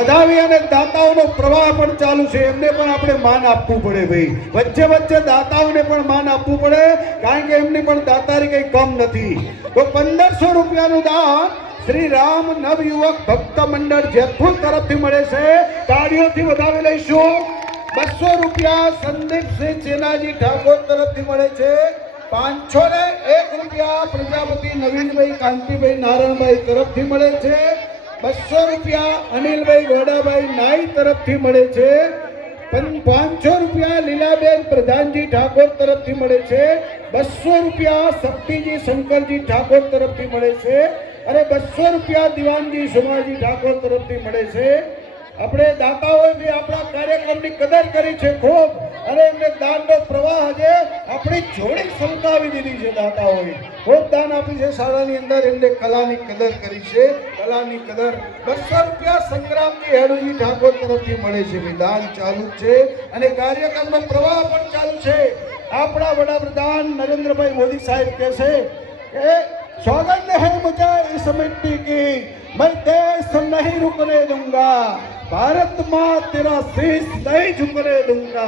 વધાવી અને દાતાઓનો પ્રવાહ પણ ચાલુ છે, એમને પણ આપણે માન આપવું પડે ભાઈ. વચ્ચે વચ્ચે દાતાઓને પણ માન આપવું પડે, કારણ કે એમની પણ દાતારી કઈ કમ નથી. તો 1500 રૂપિયાનું દાન શ્રી રામ નવયુવક ભક્ત મંડળ જેતપુર તરફથી મળે છે. તાળીઓથી વધાવી લઈશું. 200 રૂપિયા સંદીપસિંહ ચેનાજી ઠાકોર તરફથી મળે છે. 501 રૂપિયા પ્રજાપતિ નવીનભાઈ કાંતિભાઈ નારાયણભાઈ તરફથી મળે છે. 200 રૂપિયા અનિલભાઈ ગોડાભાઈ નાઈ તરફથી મળે છે. 500 રૂપિયા લીલાબેન પ્રધાનજી ઠાકોર તરફથી મળે છે. 200 રૂપિયા શક્તિજી શંકરજી ઠાકોર તરફથી મળે છે અને 200 રૂપિયા દિવાનજી સોમાજી ઠાકોર તરફથી મળે છે. આપણે દાતાઓએ બી આપણા કાર્યક્રમની કદર કરી છે ખૂબ, અને એમને દાનનો પ્રવાહ આજે આપણી જોડે સંકાવી દીધી છે. દાતાઓએ ખૂબ દાન આપી છે શાળાની અંદર, એમને કલાની કદર કરી છે. કલાની કદર 200 રૂપિયા સંગ્રામજી હેડુજી ઠાકોર તરફથી મળે છે. દાન ચાલુ છે અને કાર્યક્રમનો પ્રવાહ પણ ચાલુ છે. આપણા વડાપ્રધાન નરેન્દ્રભાઈ મોદી સાહેબ કહે છે કે सौगंध है मुझे इस मिट्टी की, मैं देश नहीं रुकने दूंगा, भारत माँ तेरा शीश नहीं झुकने दूंगा.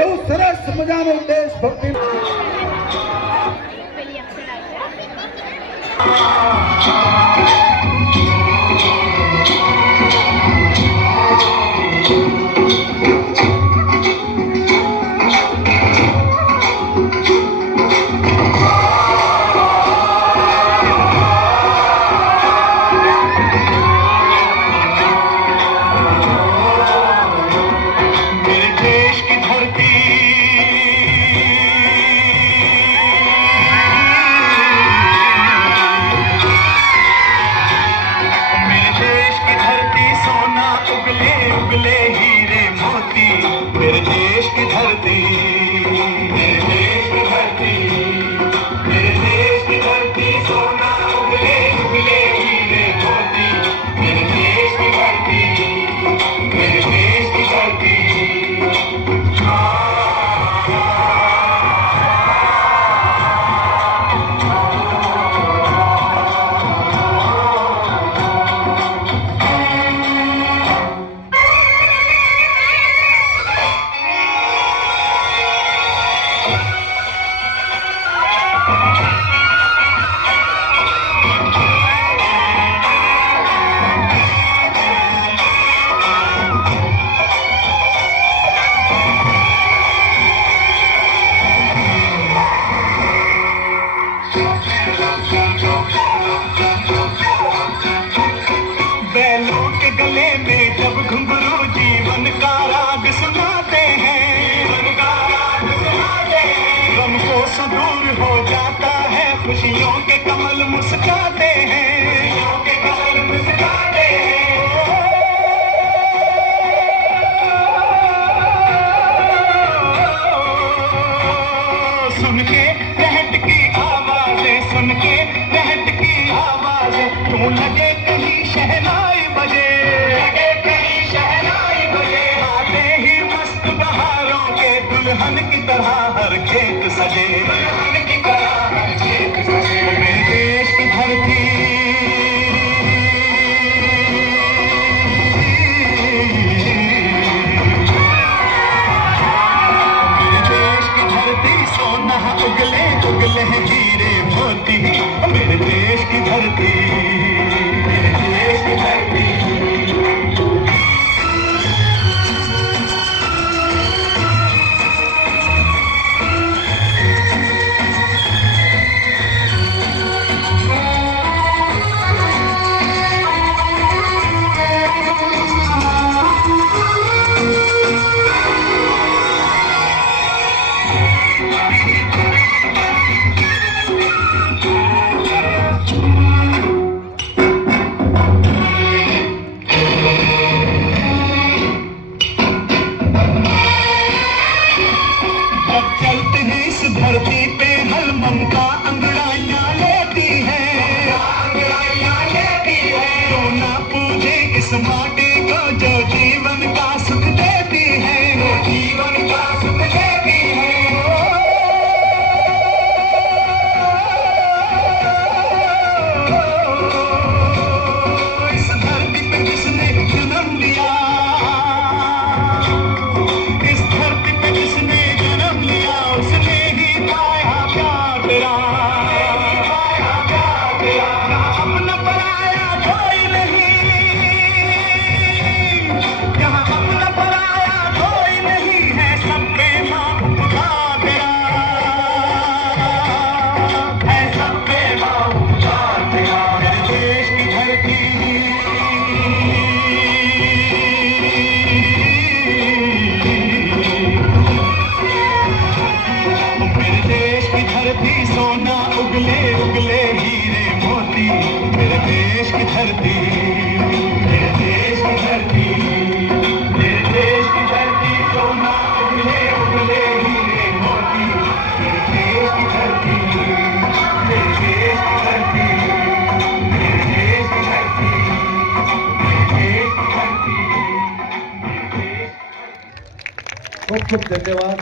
એવું સરસ મજાનું દેશભક્તિ इस धरती पे जिसने जन्म लिया ખૂબ ખૂબ ધન્યવાદ.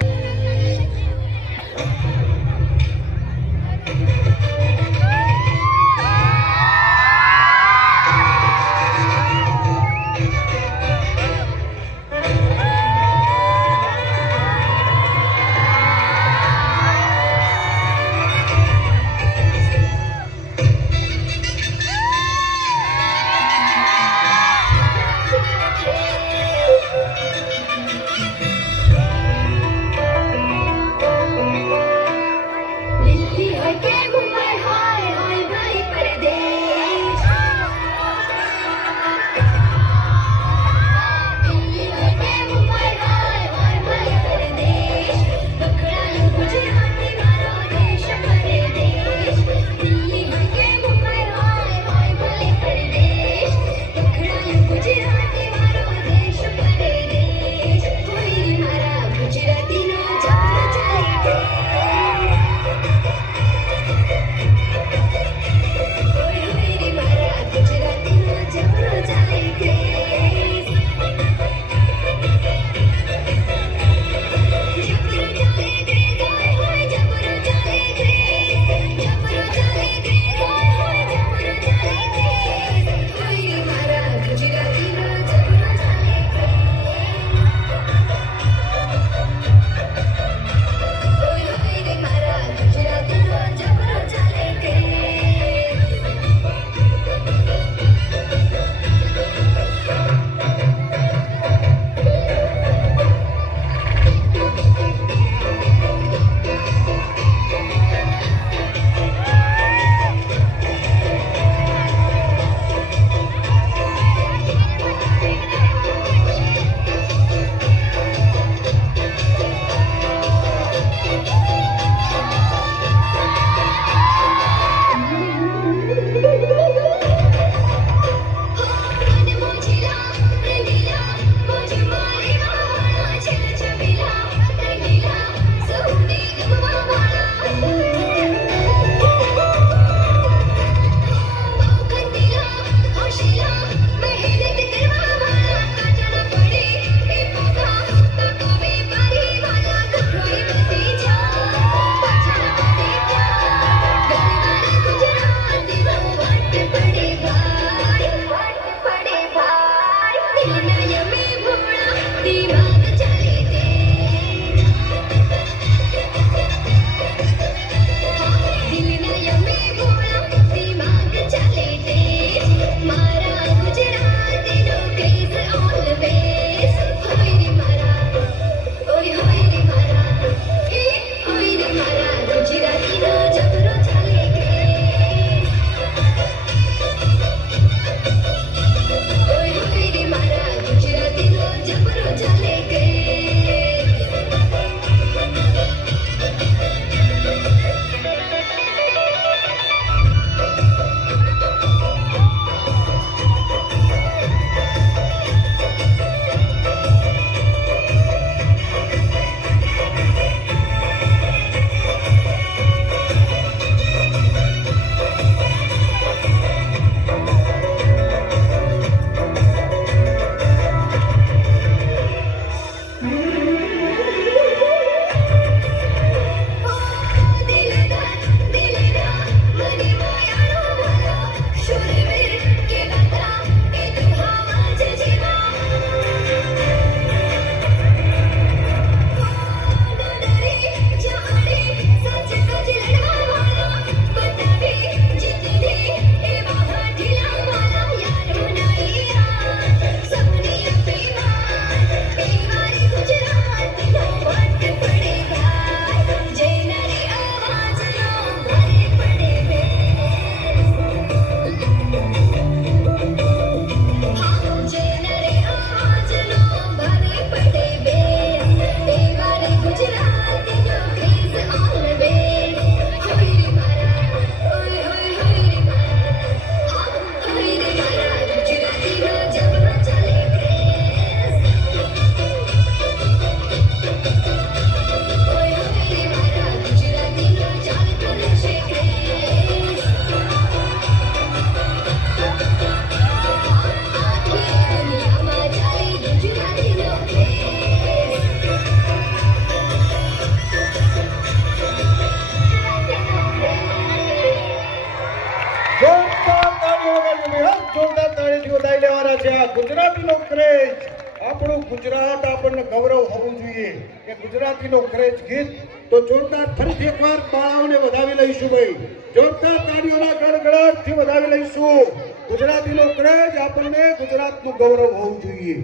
ગુજરાતીનો ક્રેઝ, આપણું ગુજરાત આપણને ગૌરવ હોવું જોઈએ કે ગુજરાતીનો ક્રેઝ ગીત તો જોરદાર ફરીથી એકવાર બાળાઓને વધાવી લઈશું ભાઈ, જોરદાર તાળીઓના ગડગડાટથી વધાવી લઈશું. ગુજરાતીનો ક્રેઝ આપણને ગુજરાતનું ગૌરવ હોવું જોઈએ.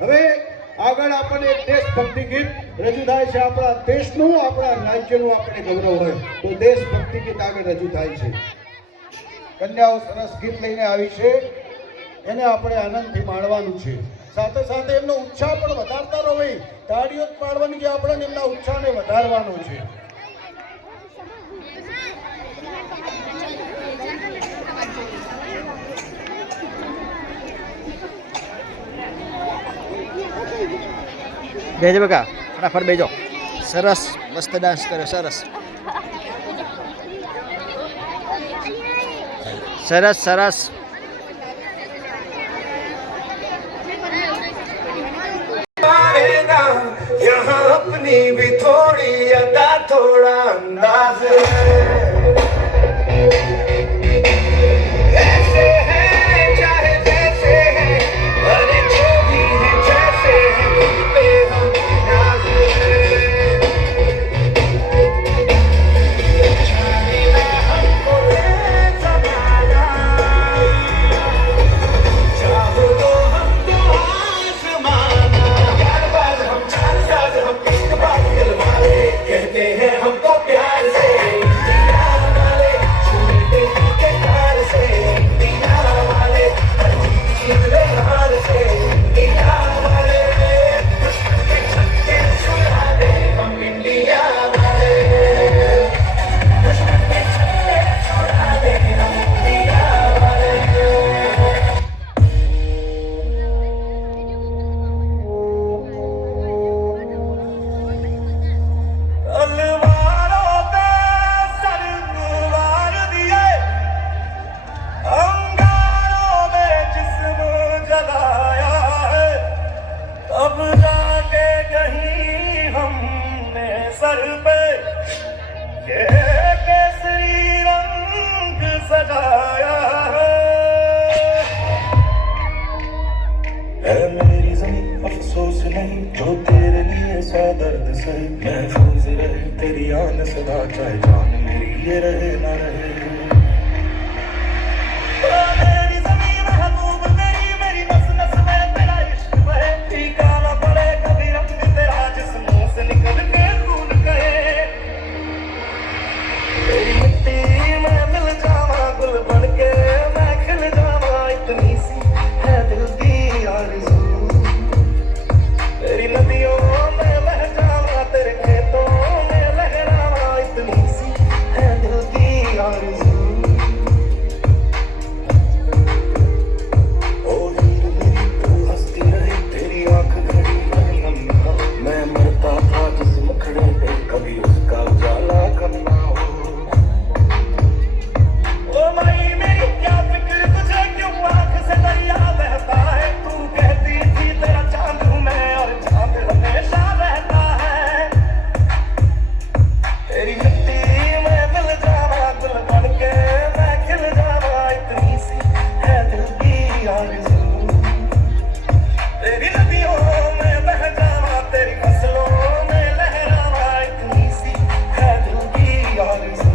હવે આગળ આપણને એક દેશભક્તિ ગીત રજૂ થાય છે. આપણા દેશનું, આપણા રાજ્યનું આપણે ગૌરવ હોય તો દેશભક્તિ ગીત આગળ રજૂ થાય છે. કન્યાઓ સરસ ગીત લઈને આવી છે, એને આપણે આનંદથી માણવાનું છે. સાથે સાથે એમનો ઉત્સાહ પણ વધારતા રહો ભાઈ, તાળીઓ જ પાડવાની છે આપણે, એમના ઉત્સાહને વધારવાનો છે. બેજો બકા, ફટાફટ બેજો. સરસ, મસ્ત ડાન્સ કર્યો, સરસ સરસ સરસ. यहाँ अपनी भी थोड़ी अदा थोड़ा अंदाज ऐसे हैं चाहे जैसे हैं, अरे जो भी है जैसे हैं उन पे हम नाज जाने ना हमको ये ज़माना, चाहो तो हम तो आसमाना, यारबाज हम चालबाज हम इश्कबाज दिलवाले, कहते हैं हमको प्यार से इंडिया वाले, छूटे के प्यार से इंडिया वाले, जीतने हार से इंडिया वाले, दुश्मन के छक्के छुड़ा दे हम इंडिया वाले, दुश्मन के छक्के छुड़ा दे हम इंडिया वाले. तलवारों पे सरवार दिए, अंगारों में जिस्म जलाया है, तब जाके कहीं हमने सर पे ये केसरी रंग सजाया है मेरी ज़मीं अफसोस नहीं जो तेरे लिए सा दर्द सही, महफूज रहे तेरी आन सदा चाहे जान मेरी ये रहे ना रहे. ओ मेरी ज़मीं महबूब तेरी, मेरी नस नस में तेरा इश्क बहे, फीका ना पड़े कभी रंग तेरा जिस मुंह से निकल के खून कहे. तेरी मिट्टी में मिल जावा गुल बन के मैं खिल जावा, इतनी सी है दिल की आरज़ू. तेरी नदियों में बह जावा, तेरे खेतों में लहरावा, इतनी सी है दिल की आरज़ू. ओ हीर मेरी तू हंसती रहे, तेरी आंख घड़ी भर नन्हा, मैं मरता था जिस मुखड़े पे कभी उसका उजाला कम ना हो. ओ माई मेरी क्या फिक्र तुझे, क्यों आंख से दरिया बहता है, तू कहती थी तेरा चांद हूँ मैं और चांद हमेशा रहता है. तेरी मिट्टी में मिल जावा गुल बन के मैं खिल जावा, इतनी सी है दिल की आरज़ू. तेरी नदियों में बह जावा, तेरी फसलों में लहरावा, इतनी सी है दिल की आरज़ू.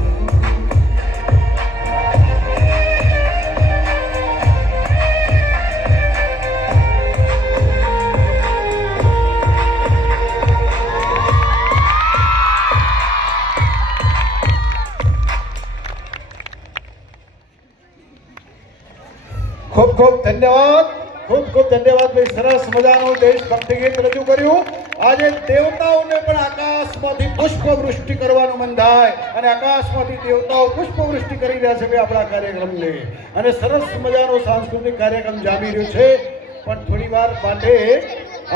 ખૂબ ખૂબ ધન્યવાદ, ખૂબ ખૂબ ધન્યવાદ ભાઈ. સરસ મજાનું દેશભક્તિ ગીત રજૂ કર્યું. આજે દેવતાઓને પણ આકાશમાંથી પુષ્પવૃષ્ટિ કરવાનું મન થાય અને આકાશમાંથી દેવતાઓ પુષ્પવૃષ્ટિ કરી રહ્યા છે ભાઈ આપણા કાર્યક્રમને, અને સરસ મજાનો સાંસ્કૃતિક કાર્યક્રમ જામી રહ્યો છે. પણ થોડી વાર માટે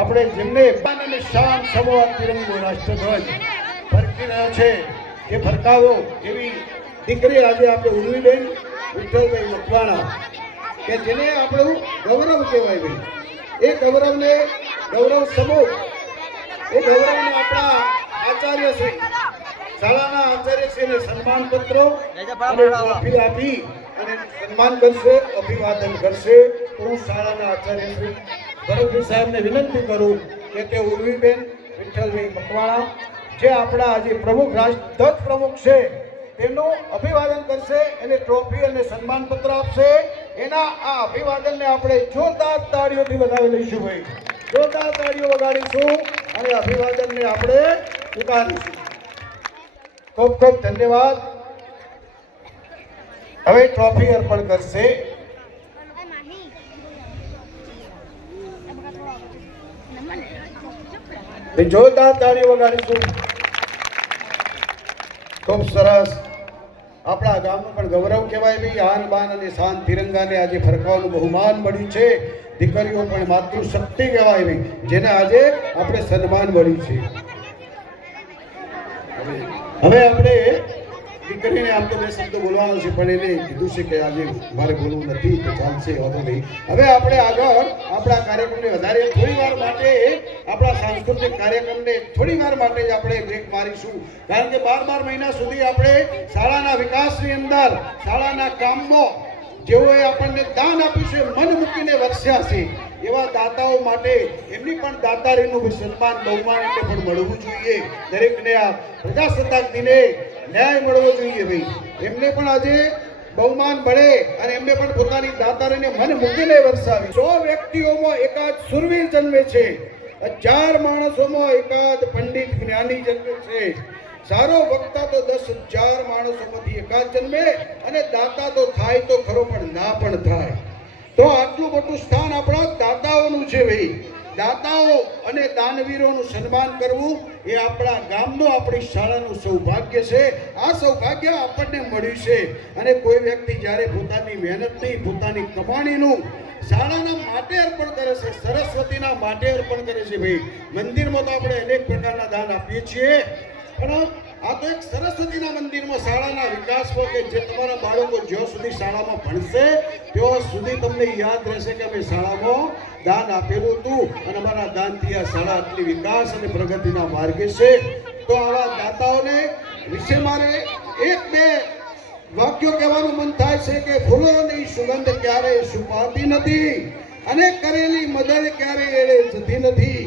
આપણે જેમને પાન અને શાન સમો આ તિરંગો રાષ્ટ્રધ્વજ ફરકી રહ્યો છે એ ફરકાવો એવી દીકરી આજે આપણે ઉર્વીબેન વિઠ્ઠલભાઈ મકવાણા કે જેને આપણું ગૌરવ કહેવાય ભાઈ, એ ગૌરવને ગૌરવ સમૂહ એ ગૌરવને આપણા આચાર્યશ્રી શાળાના આચાર્યશ્રીને સન્માન પત્રો અને ટ્રોફી આપી અને સન્માન કરશે, અભિવાદન કરશે. તો શાળાના આચાર્યશ્રી ભરતભાઈ સાહેબને વિનંતી કરું કે તે ઉર્વીબેન વિઠ્ઠલભાઈ મકવાણા જે આપણા આજે પ્રમુખ ધ્વજ પ્રમુખ છે તેનું અભિવાદન કરશે, એને ટ્રોફી અને સન્માનપત્ર આપશે. એના આ અભિવાદનને આપણે જોરદાર તાળીઓથી વધાવી લઈશું ભાઈ, જોરદાર તાળીઓ વગાડીશું અને અભિવાદનને આપણે ઉતારીશું. ખૂબ ખૂબ ધન્યવાદ. હવે ટ્રોફી અર્પણ કરશે જોરદાર તાળીઓ વગાડીશું. ખૂબ સરસ. આપણા ગામનું પણ ગૌરવ કહેવાય ભાઈ. આન બાન અને શાન તિરંગાને આજે ફરકાવવાનું બહુમાન મળ્યું છે. દીકરીઓ પણ માતૃશક્તિ કહેવાય ભાઈ, જેને આજે આપણે સન્માન મળ્યું છે. હવે આપણે દીકરીને આમ તો બે શબ્દ બોલવાનો છે, પણ એને કીધું છે કે આજે મારે બોલવું નથી તો ચાલશે, વાંધો નહીં. હવે આપણે આગળ આપણા કાર્યક્રમને વધારે થોડી વાર માટે આપણા સાંસ્કૃતિક કાર્યક્રમને થોડી વાર માટે જ આપણે બ્રેક મારીશું, કારણ કે 12 મહિના સુધી આપણે શાળાના વિકાસની અંદર, શાળાના કામમાં જેઓએ આપણને દાન આપ્યું છે, મન મૂકીને વરસ્યા છે, એવા દાતાઓ માટે એમની પણ દાતારીનું સન્માન બહુમાન એમને પણ મળવું જોઈએ. દરેકને આ પ્રજાસત્તાક દિને ન્યાય મળવો જોઈએ ભાઈ. એમને પણ આજે બહુમાન મળે અને એમને પણ પોતાની દાતારીને મન મૂકીને વરસાવી. 100 વ્યક્તિઓમાં એકાદ સુરવીર જન્મે છે, 1000 માણસોમાં એકાદ પંડિત જ્ઞાની જન્મે છે, સારો વક્તા તો 10,000 માણસોમાંથી એકાદ જન્મે, અને દાતા તો થાય તો ખરો પણ ના પણ થાય. તો આટલું મોટું સ્થાન આપણા દાતાઓનું છે ભાઈ. દાતાઓ અને દાનવીરોનું સન્માન કરવું એ આપણા ગામનું, આપણી શાળાનું સૌભાગ્ય છે. આ સૌભાગ્ય આપણને મળ્યું છે. અને કોઈ વ્યક્તિ જ્યારે પોતાની મહેનતની, પોતાની કમાણીનું શાળાના માટે અર્પણ કરે છે, સરસ્વતીના માટે અર્પણ કરે છે ભાઈ. મંદિરમાં તો આપણે અનેક પ્રકારના દાન આપીએ છીએ, પણ આ તો એક સરસ્વતીના મંદિરમાં શાળાના વિકાસમાં કે જે તમારા બાળકો જ્યાં સુધી શાળામાં ભણશે ત્યાં સુધી તમને યાદ રહેશે કે અમે શાળામાં દાન આપેલું હતું અને અમારા દાનથી આ શાળા આટલી વિકાસ અને પ્રગતિના માર્ગે છે. તો આવા દાતાઓને વિશે મારે 1-2 વાક્યો કહેવાનું મન થાય છે કે ફૂલોની સુગંધ ક્યારેય છુપાતી નથી અને કરેલી મદદ ક્યારેય એળે જતી નથી.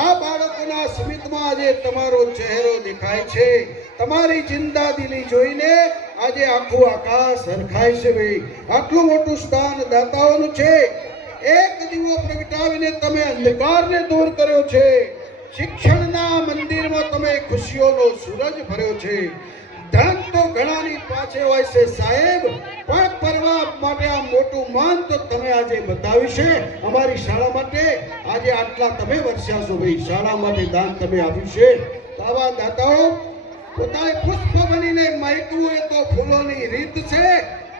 આ બાળકોના સ્મિતમાં આજે તમારો ચહેરો દેખાય છે. તમારી જિંદા દિલી જોઈને આજે આખું આકાશ હરખાય છે ભાઈ. આટલું મોટું સ્થાન દાતાઓનું છે. એક દીવો પ્રગટાવીને તમે અંધકારને દૂર કર્યો છે. શિક્ષણના મંદિરમાં તમે ખુશીઓનો સૂરજ ભર્યો છે. ધન તો ઘણાની પાછળ હોય છે સાહેબ, પણ પરવા માટે આ મોટું માન તો તમે આજે બતાવ્યું છે. અમારી શાળા માટે આજે આટલા તમે વરસ્યા છો ભાઈ. શાળા માટે દાન તમે આપ્યું છે. તો આવા દાતાઓ પોતાને પુષ્પ બનીને મહેકવું એ તો ફૂલોની રીત છે,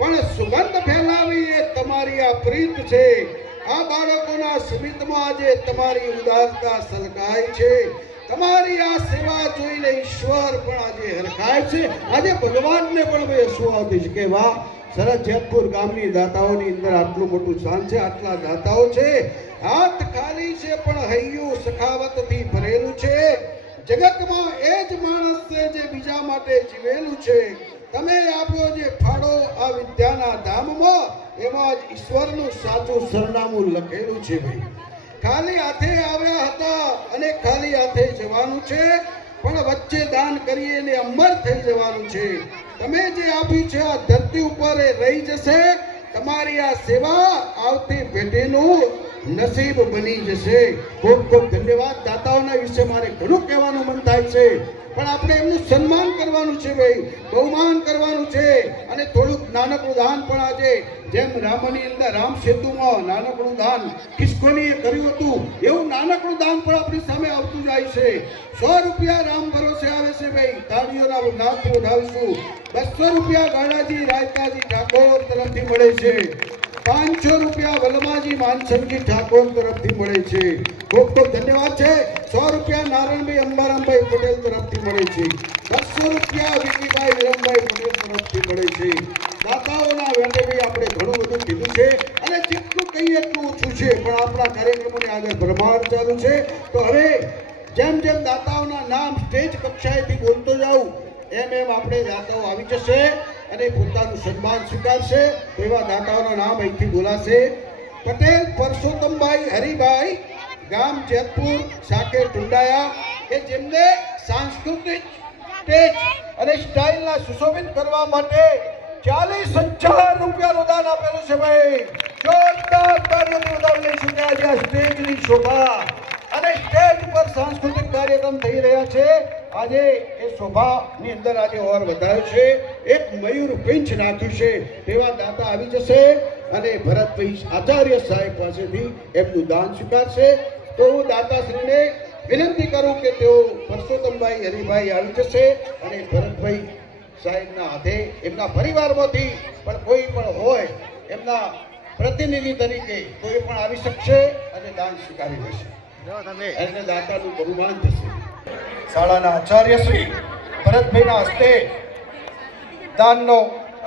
પણ સુગંધ ફેલાવી એ તમારી આ પ્રીત છે. આ બાળકોના સ્મિતમાં આજે તમારી ઉદારતા સલકાય છે. તમારી આ સેવા જોઈને ઈશ્વર પણ આજે હરખાય છે. આજે ભગવાનને પણ મેં શું આવતી છે કે વાહ, સરસ જેતપુર ગામની દાતાઓની અંદર આટલું મોટું સ્થાન છે, આટલા દાતાઓ છે. હાથ ખાલી છે પણ હૈયું સખાવતથી ભરેલું છે. જગતમાં એ જ માણસ છે જે બીજા માટે જીવેલું છે. તમે આપ્યો જે ફાળો આ વિદ્યાના ધામમાં, એમાં જ ઈશ્વરનું સાચું સરનામું લખેલું છે ભાઈ. ખાલી હાથે આવ્યા હતા અને ખાલી હાથે જવાનું છે, પણ વચ્ચે દાન કરીએ ને અમર થઈ જવાનું છે. તમે જે આપ્યું છે આ ધરતી ઉપર એ રહી જશે. તમારી આ સેવા આવતી પેઢીનું નસીબ બની જશે. ખૂબ ખૂબ ધન્યવાદ. દાતાઓના વિશે મારે ઘણું કહેવાનું મન થાય છે, પણ આપણે એમનું સન્માન કરવાનું છે ભાઈ, બહુમાન કરવાનું છે. અને થોડુંક નાનકડું દાન પણ આજે જેમ રામની અંદર રામ સેતુમાં નાનકડું દાન ખિસકોલીએ કર્યું હતું, એવું નાનકડું દાન પણ આપણી સામે આવતું જાય છે. 100 રૂપિયા રામ ભરોસે આવે છે ભાઈ. તાળીઓના નાદથી વધાવીશું. 200 રૂપિયા ગાડાજી રાયતાજી ઠાકોર તરફથી મળે છે. 500 રૂપિયા વલમાજી માનસંગજી ઠાકોર તરફથી મળે છે. ખૂબ ખૂબ ધન્યવાદ છે. 100 રૂપિયા નારાયણભાઈ અંબારામભાઈ પટેલ તરફથી મળે છે. 200 રૂપિયા વિકીભાઈ વિરમભાઈ પટેલ તરફથી મળે છે. દાતાઓના વેંડે ભાઈ આપણે ઘણું બધું કીધું છે અને જેટલું કહીએ એટલું ઓછું છે, પણ આપણા કાર્યક્રમોની આગળ ભરમાર ચાલુ છે. તો હવે જેમ જેમ દાતાઓના નામ સ્ટેજ કક્ષાએથી બોલતો જાઉં એમ એમ આપણે દાતાઓ આવી જશે અને પોતાનું સન્માન સ્વીકારશે. એવા દાતાઓના નામ અહીંથી બોલાશે. પટેલ પરસોત્તમભાઈ હરિભાઈ, ગામ જેતપુર, શાખે ટુંડાયા, કે જેમને સાંસ્કૃતિક સ્ટેજ અને સ્ટાઇલના સુશોભિત કરવા માટે 40,000 રૂપિયાનું દાન આપેલું છે ભાઈ. જોરદાર તાળીઓથી વધાવી લઈશું કે આજે આ સ્ટેજની શોભા અને સ્ટેજ પર સાંસ્કૃતિક કાર્યક્રમ થઈ રહ્યા છે. આજે એ શોભાની અંદર આજે ઓર વધાર્યો છે, એક મયુર પિંચ નાખ્યું છે, તેવા દાતા આવી જશે અને ભરતભાઈ આચાર્ય સાહેબ પાસેથી એમનું દાન સ્વીકારશે. તો હું દાતાશ્રીને વિનંતી કરું કે તેઓ પરસોત્તમભાઈ હરિભાઈ આવી જશે અને ભરતભાઈ સાહેબના હાથે એમના પરિવારમાંથી પણ કોઈ પણ હોય એમના પ્રતિનિધિ તરીકે કોઈ પણ આવી શકશે અને દાન સ્વીકારી લેશે. એને દાતાનું બહુમાન થશે. શાળાના આચાર્ય શ્રી ભરતભાઈના હસ્તે દાનનો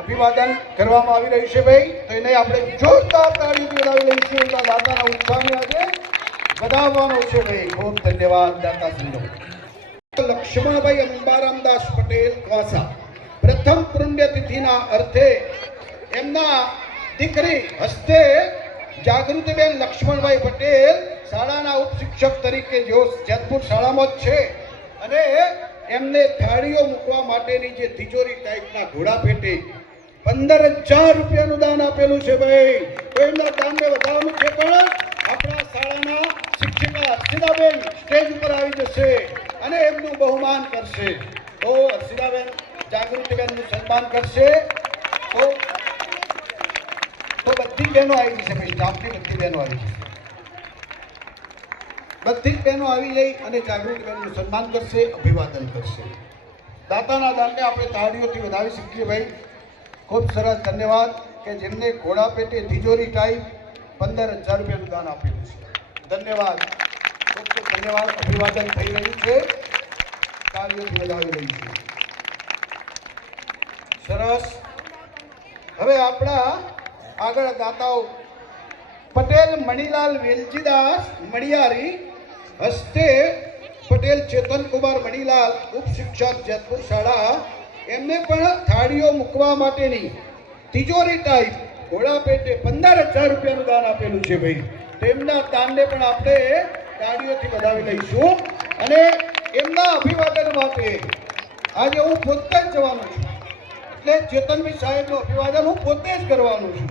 અભિવાદન કરવામાં આવી રહ્યું છે ભાઈ. તો એને આપણે જોરદાર તાળીથી બોલાવી લઈશું. એમના દાતાના ઉત્સાહને આજે વધાવવાનો છે ભાઈ. ખૂબ ધન્યવાદ દાતાશ્રીનો. લક્ષ્મણભાઈ અંબારામદાસ પટેલ કાસા, પ્રથમ પુણ્યતિથિના અર્થે એમના દીકરી હસ્તે જાગૃતિબેન લક્ષ્મણભાઈ પટેલ શાળાના ઉપશિક્ષક તરીકે જેઓ જેતપુર શાળામાં જ છે અને એમને થાળીઓ મૂકવા માટેની જે તિજોરી ટાઈપના ઘોડા પેટે 15,000 રૂપિયાનું દાન આપેલું છે ભાઈ. તો એમના દાનને વધારવાનું છે, પણ આપણા શાળાના શિક્ષિકા હર્ષિદાબેન સ્ટેજ ઉપર આવી જશે અને એમનું બહુમાન કરશે. તો હર્ષિદાબેન જાગૃતિબેનનું સન્માન કરશે. તો બધી જ બહેનો આવી જશે ભાઈ. સ્ટાફની બધી બહેનો આવી જશે. બધી જ બહેનો આવી જઈ અને જાગૃતિબેનનું સન્માન કરશે, અભિવાદન કરશે. દાતાના દાનને આપણે તાળીઓથી વધાવી શકીએ ભાઈ. ખૂબ સરસ, ધન્યવાદ કે જેમને ઘોડા પેટે તિજોરી ટાઈપ 15,000 રૂપિયાનું દાન આપેલું છે. ધન્યવાદ, ખૂબ ખૂબ ધન્યવાદ. અભિવાદન થઈ રહ્યું છે, તાળીઓથી વધાવી રહી છે. સરસ. હવે આપણા આગળ દાતાઓ પટેલ મણિલાલ વેલજીદાસ મણિયારી, હસ્તે પટેલ ચેતનકુમાર મણિલાલ, ઉપશિક્ષક જેતપુર શાળા, એમને પણ થાળીઓ મૂકવા માટેની તિજોરી ટાઈપ ઘોડા પેટે 15,000 રૂપિયાનું દાન આપેલું છે ભાઈ. તેમના દાનને પણ આપણે તાળીઓથી વધાવી લઈશું અને એમના અભિવાદન માટે આજે હું પોતે જ જવાનો છું. એટલે ચેતનભાઈ સાહેબનું અભિવાદન હું પોતે જ કરવાનું છું.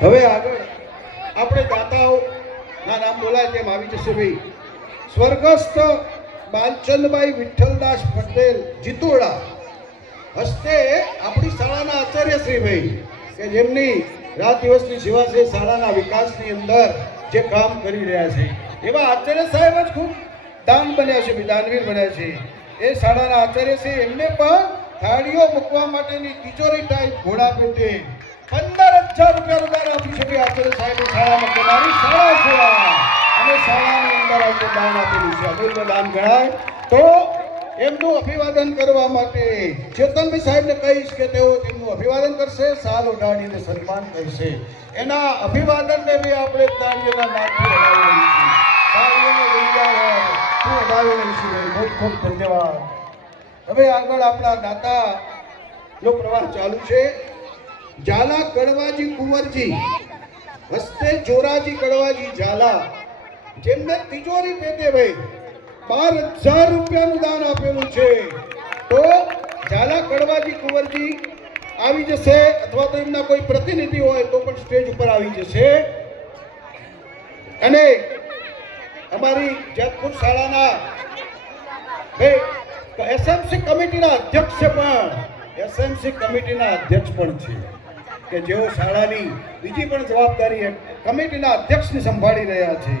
હવે આગળ આપણે દાતાઓના નામ બોલાય તેમ આવી જશે ભાઈ. સ્વર્ગસ્થ બાલચંદભાઈ વિઠ્ઠલદાસ પટેલ જીતોડા, હસ્તે આપણી શાળાના આચાર્ય શ્રી ભાઈ કે જેમની રાત દિવસની સેવા છે, શાળાના વિકાસની અંદર જે કામ કરી રહ્યા છે, એવા આચાર્ય સાહેબ જ ખૂબ દાન બન્યા છે, દાનવીર બન્યા છે. એ શાળાના આચાર્ય છે, એમને પણ થાળીઓ મૂકવા માટેની તિજોરી ટાઈપ ઘોડા પેટે 15,000 રૂપિયાનું દાન આપી શકે. આચાર્ય સાહેબે શાળામાં તમારી શાળા છે અને શાળાની અંદર આજે દાન આપેલું છે, અમૂલ્ય દાન ગણાય. તો એમનું અભિવાદન કરવા માટે ચેતનભાઈ સાહેબને કહીશ કે તેઓ તેમનું અભિવાદન કરશે, સાલ ઓઢાડીને સન્માન કરશે. એના અભિવાદનને બી આપણે તાળીઓના નાદથી વધાવી લઈશું. તાળીઓનો વધાવી લઈશું. ખૂબ ખૂબ ધન્યવાદ. હવે આગળ આપણા દાતાનો પ્રવાહ ચાલુ છે. ઝાલા કડવાજી કુંવરજી, હસ્તે જોરાજી કડવાજી ઝાલા, જેમને તિજોરી પેટે ભાઈ 12,000 રૂપિયાનું દાન આપેલું છે. તો ઝાલા કડવાજી કુંવરજી આવી જશે, અથવા તો એમના કોઈ પ્રતિનિધિ હોય તો પણ સ્ટેજ ઉપર આવી જશે. અને અમારી જેતપુર શાળાના એસએમસી કમિટીના અધ્યક્ષ પણ છે કે જેઓ શાળાની બીજી પણ જવાબદારી કમિટીના અધ્યક્ષને સંભાળી રહ્યા છે.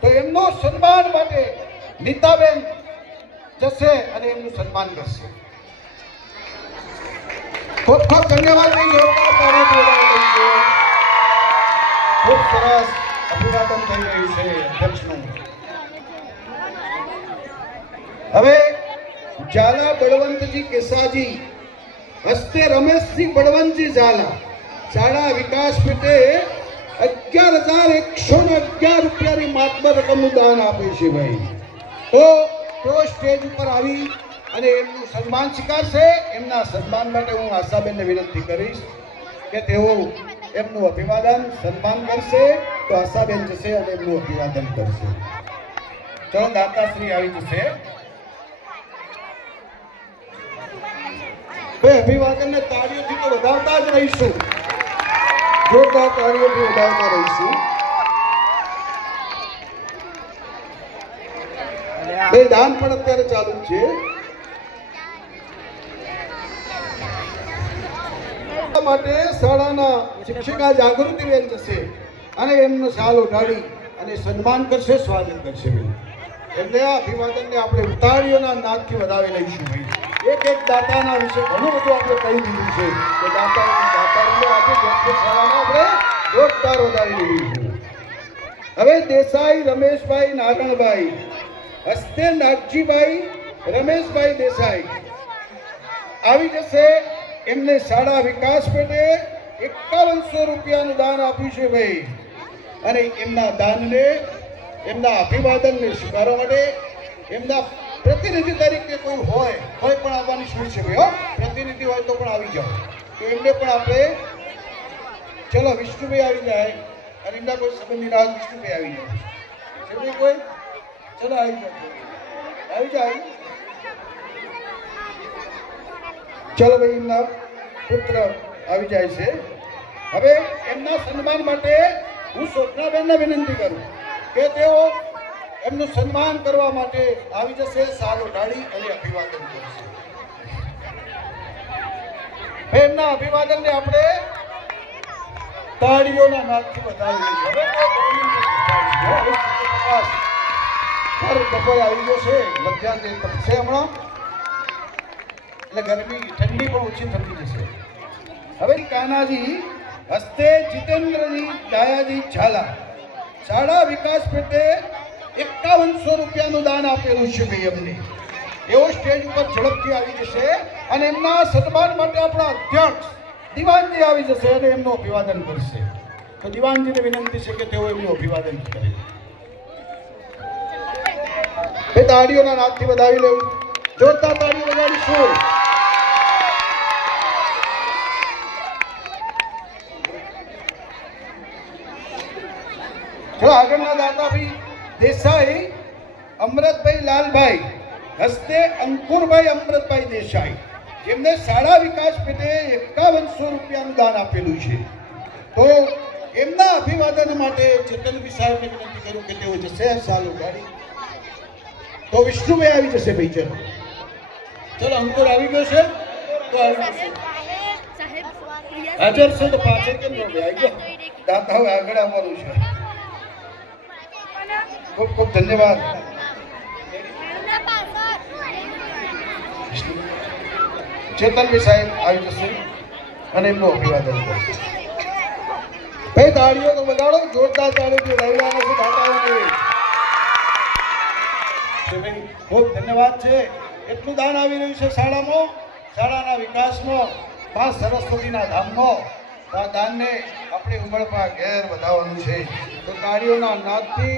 તો એમનો સન્માન માટે નીતાબેન જશે અને એમનું સન્માન કરશે. ખૂબ ખૂબ ધન્યવાદ ભાઈ, જોરદાર તાળીઓથી વધાવી લઈશું. ખૂબ સરસ અભિવાદન થઈ રહ્યું છે અધ્યક્ષનું. હવે ઝાલા બળવંતજી કેસાજી હસ્તે રમેશજી બળવંતજી ઝાલા શાળા વિકાસ પેટે 11,111 રૂપિયાની માતબર રકમનું દાન આપે છે ભાઈ. તો તેઓ સ્ટેજ ઉપર આવી અને એમનું સન્માન સ્વીકારશે. એમના સન્માન માટે હું આશાબેનને વિનંતી કરીશ કે તેઓ એમનું અભિવાદન સન્માન કરશે. તો આશાબેન જશે અને એમનું અભિવાદન કરશે. ચલો દાતાશ્રી આવી જશે. અભિવાદનને તાળીઓથી તો વધાવતા જ રહીશું, જોરદાર તાળીઓથી વધાવતા રહીશું. દાન પણ અત્યારે ચાલુ છે. માટે શાળાના શિક્ષિકા જાગૃતિબેન જશે અને એમનો શાલ ઉઠાડી અને સન્માન કરશે, સ્વાગત કરશે. એટલે આ અભિવાદનને આપણે તાળીઓના નાદથી વધાવી લઈશું ભાઈ. એક એક દાતાના વિશે ઘણું બધું આપણે કહી દીધું છે કે દાતાઓને આજે શાળામાં આપણે જોરદાર વધાવી દીધું છે. હવે દેસાઈ રમેશભાઈ નારણભાઈ હસ્તે નાગજીભાઈ રમેશભાઈ દેસાઈ આવી જશે. એમને શાળા વિકાસ પેટે 5100 રૂપિયાનું દાન આપ્યું છે ભાઈ. અને એમના દાનને, એમના અભિવાદનને સ્વીકારવા માટે એમના પ્રતિનિધિ તરીકે કોઈ હોય પણ આવવાની શું છે ભાઈ. પ્રતિનિધિ હોય તો પણ આવી જાઓ. તો એમને પણ આપણે, ચલો વિષ્ણુભાઈ આવી જાય અને એમના કોઈ સંબંધી ના વિષ્ણુભાઈ આવી જાય. કોઈ ચલો આવી જાય. ચલો ભાઈ, એમના પુત્ર આવી જાય છે. હવે એમના સન્માન માટે હું સ્વપ્નાબેનને વિનંતી કરું કે તેઓ એમનું સન્માન કરવા માટે આવી જશે, શાલ ઉઠાડી અને અભિવાદન કરશે. એમના અભિવાદનને આપણે તાળીઓના નાદથી વધાવી લઈશું. બપોરે આવી ગયો છે, મધ્યાહન તપશે હમણાં, એટલે ગરમી ઠંડી પણ ઓછી થતી જશે. હવે કાનાજી હસ્તે જીતેન્દ્રજી દાયાજી ઝાલા શાળા વિકાસ પેટે 5100 રૂપિયાનું દાન આપેલું છે ભાઈ અમને. એવો સ્ટેજ ઉપર ઝડપથી આવી જશે અને એમના સન્માન માટે આપણા અધ્યક્ષ દિવાનજી આવી જશે અને એમનું અભિવાદન કરશે. તો દિવાનજીને વિનંતી છે કે તેઓ એમનું અભિવાદન કરે. એ તાળીઓના નાદથી વધાવી લેવું, જોરદાર તાળીઓ વગાડીશું. ચલો આગળના દાતા ભાઈ દેસાઈ અમૃતભાઈ લાલભાઈ હસ્તે અંકુરભાઈ અમૃતભાઈ દેસાઈ, જેમને શાળા વિકાસ પેટે 5100 રૂપિયાનું દાન આપેલું છે. તો એમના અભિવાદન માટે ચેતનભાઈ સાહેબને વિનંતી કરું કે તેઓ જશે શાલ ઉગાડી. તો વિષ્ણુભાઈ આવી જશે ભાઈ. ચલો અંકુર આવી ગયો છે તો આવી જશે. હાજર છે તો પાછળ કેમ ન આવી ગયો? દાતા હવે આગળ આવવાનું છે. ખૂબ ખૂબ ધન્યવાદ. ચેતનભાઈ સાહેબ આવી જશે અને એમનું અભિવાદન કરશે. ભાઈ તાળીઓ તો બગાડો, જોરદાર તાળીઓ રવિવારના છે દાતાઓને. ખૂબ ધન્યવાદ છે. એટલું દાન આવી રહ્યું છે શાળામાં, શાળાના વિકાસમાં, મા સરસ્વતીના ધામમાં. આ દાનને આપણે ઉમળપા ઘેર વધાવવાનું છે. તો તાળીઓના નાદથી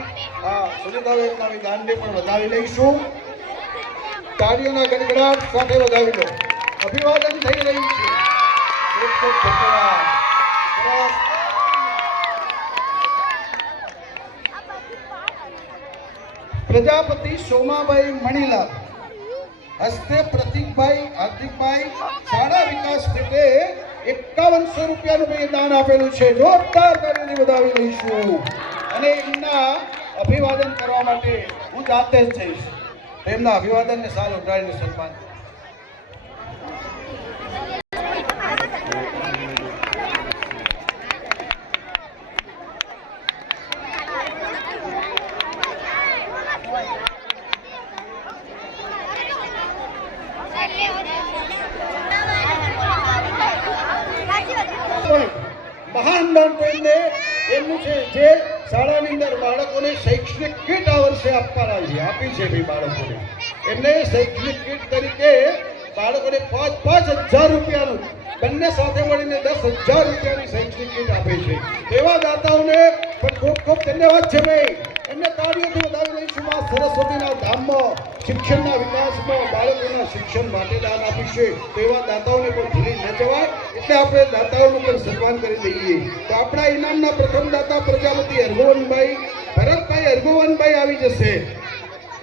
આ સુનિતાબેનના દાનને પણ વધાવી લઈશું. તાળીઓના ગડગડાટ સાથે વધાવી લો. અભિવાદન થઈ રહ્યું છે. ખૂબ ખૂબ ધન્યવાદ. પ્રજાપતિ સોમાભાઈ મણીલાલ હસ્તે પ્રતિકભાઈ હાર્દિકભાઈ શાળા વિકાસ પેટે 5100 રૂપિયાનું ભાઈ દાન આપેલું છે. જોરદાર તાળીઓથી વધાવી લઈશું. અને એમના અભિવાદન કરવા માટે હું જાતે જ જઈશ. એમના અભિવાદનને સાલ ઉઠાડીને સન્માન. લોન તો એમનું છે જે શાળાની અંદર બાળકોને શૈક્ષણિક કીટ આ વર્ષે આપી છે ભાઈ બાળકોને એમને શૈક્ષણિક કીટ તરીકે બાળકોને 5,000 રૂપિયાનું બંને સાથે મળીને 10,000 રૂપિયાની શૈક્ષણિક કીટ આપે છે એવા દાતાઓને પણ ખૂબ ખૂબ ધન્યવાદ છે ભાઈ એમને તાળીઓથી વધાવી લઈશું માં સરસ્વતીના ધામમાં શિક્ષણના વિકાસમાં બાળકોના શિક્ષણ માટે દાન આપીશું તેવા દાતાઓને પણ ભૂલી ન જવાય એટલે આપણે દાતાઓનું પણ સન્માન કરી દઈએ તો આપણા ઇનામના પ્રથમ દાતા પ્રજાપતિ હરગોવનભાઈ ભરતભાઈ હરગોવનભાઈ આવી જશે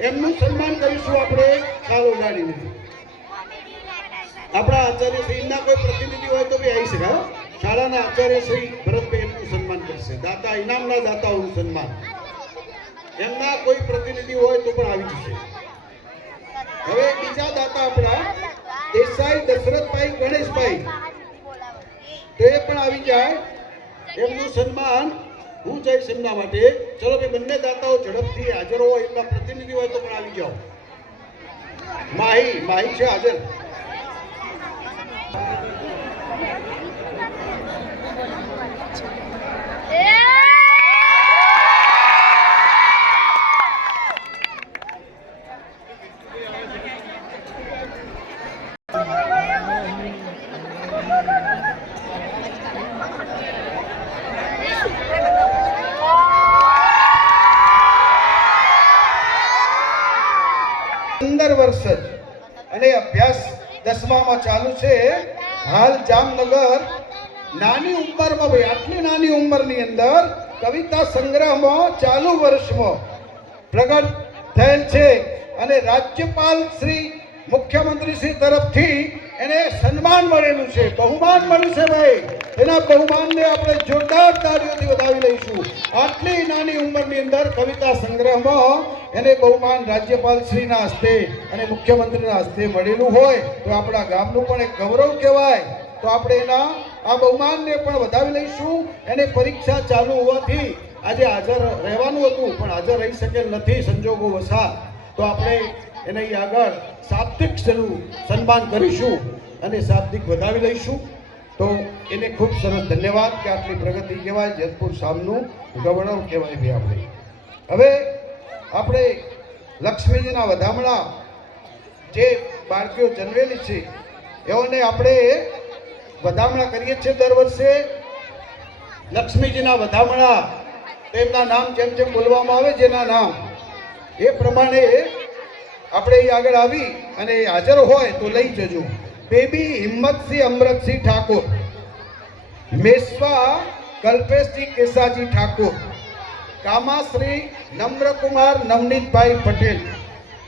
એમનું સન્માન કરીશું આપણે ચાલો ગાડીને આપણા આચાર્ય શ્રીના કોઈ પ્રતિનિધિ હોય તો બી આવી શકે શાળાના આચાર્ય શ્રી ભરતભાઈ એમનું સન્માન કરશે દાતા ઇનામના દાતાઓનું સન્માન એમના કોઈ પ્રતિનિધિ હોય તો પણ આવી જશે હવે બીજા દાતા આપણા દેસાઈ દશરથભાઈ ગણેશભાઈ તે પણ આવી જાય એમનું સન્માન હું જઈશ એમના માટે ચલો ભાઈ બંને દાતાઓ ઝડપથી હાજર હોય એમના પ્રતિનિધિ હોય તો પણ આવી જાઓ માહી છે હાજર વર્ષ જ અને અભ્યાસ 10મામાં ચાલુ છે હાલ જામનગર નાની ઉંમરમાં ભાઈ આટલી નાની ઉંમરની અંદર કવિતા સંગ્રહમાં ચાલુ વર્ષમાં પ્રગટ થયેલ છે અને રાજ્યપાલ શ્રી મુખ્યમંત્રી શ્રી તરફથી એને સન્માન મળેલું છે બહુમાન મળ્યું છે ભાઈ એના બહુમાનને આપણે જોરદાર તાળીઓથી વધાવી લઈશું આટલી નાની ઉંમરની અંદર કવિતા સંગ્રહમાં એને બહુમાન રાજ્યપાલ શ્રીના હસ્તે અને મુખ્યમંત્રીના હસ્તે મળેલું હોય તો આપણા ગામનું પણ એક ગૌરવ કહેવાય તો આપણે એના આ બહુમાનને પણ વધાવી લઈશું એને પરીક્ષા ચાલુ હોવાથી આજે હાજર રહેવાનું હતું પણ હાજર રહી શકેલ નથી સંજોગો વસાત તો આપણે એને આગળ શાબ્દિક સન્માન કરીશું અને શાબ્દિક વધાવી લઈશું તો એને ખૂબ સરસ ધન્યવાદ કે આટલી પ્રગતિ કહેવાય જેતપુર સામનું ગૌરવ કહેવાય ભાઈ આપણે હવે આપણે લક્ષ્મીજીના વધામણા જે બાળકીઓ જન્મેલી છે એઓને આપણે વધામણા કરીએ છીએ દર વર્ષે લક્ષ્મીજીના વધામણા તેમના નામ જેમ જેમ બોલવામાં આવે જેના નામ એ પ્રમાણે આપણે અહીં આગળ આવી અને હાજર હોય તો લઈ જજો બેબી હિંમતસિંહ અમરતસિંહ ઠાકોર મેશ્વા કલ્પેશજી કેસાજી ઠાકોર કામાશ્રી નમ્રકુમાર નવનીતભાઈ પટેલ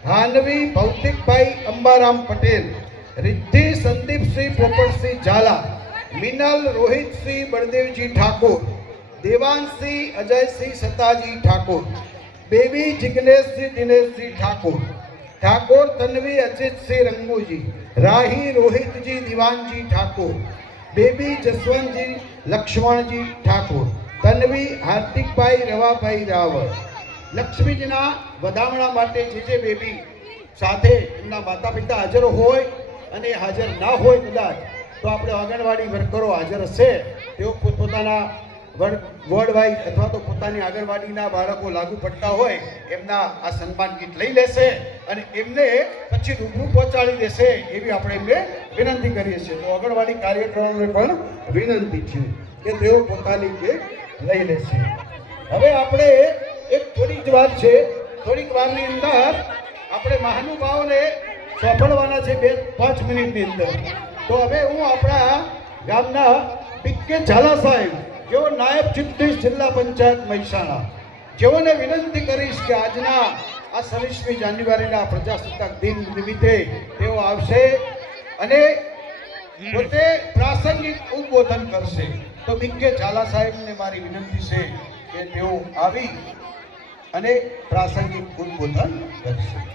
હાનવી ભૌતિકભાઈ અંબારામ પટેલ રિદ્ધિ સંદીપસિંહ પોપટસિંહ ઝાલા મિનલ રોહિતસિંહ બળદેવજી ઠાકોર દેવાંશસિંહ અજયસિંહ સતાજી ઠાકોર બેબી જિગ્નેશસિંહ દિનેશસિંહ ઠાકોર ઠાકોર તન્વી અજીતસિંહ રંગુજી રાહી રોહિતજી દિવાનજી ઠાકોર બેબી જસવંતજી લક્ષ્મણજી ઠાકોર તન્વી હાર્દિકભાઈ રવાભાઈ રાવળ લક્ષ્મીજીના વધામણા માટે જે બેબી સાથે એમના માતા પિતા હાજર હોય અને હાજર ના હોય કદાચ તો આપણે આંગણવાડી વર્કરો હાજર હશે તેઓ પોતપોતાના વોર્ડ વાઇઝ અથવા તો પોતાની આંગણવાડીના બાળકો લાગુ પડતા હોય એમના આ સન્માન કીટ લઈ લેશે અને એમને પછી રૂબરૂ પહોંચાડી દેશે એવી આપણે એમને વિનંતી કરીએ છીએ તો આંગણવાડી કાર્યક્રમોને પણ વિનંતી છે કે તેઓ પોતાની કીટ લઈ લેશે હવે આપણે એક થોડીક જ વાર છે થોડીક વારની અંદર આપણે મહાનુભાવોને સોંપડવાના છે 2-5 મિનિટની અંદર તો હવે હું આપણા ગામના પીકે ઝાલા સાહેબ જેઓ નાયબ ચીફ જિલ્લા પંચાયત મહેસાણા જેઓને વિનંતી કરીશ કે આજના આ 26મી જાન્યુઆરીના પ્રજાસત્તાક દિન નિમિત્તે તેઓ આવશે અને પોતે પ્રાસંગિક ઉદ્બોધન કરશે તો પીકે ઝાલા સાહેબને મારી વિનંતી છે કે તેઓ આવી અને પ્રાસંગિક ઉદ્બોધન કરશે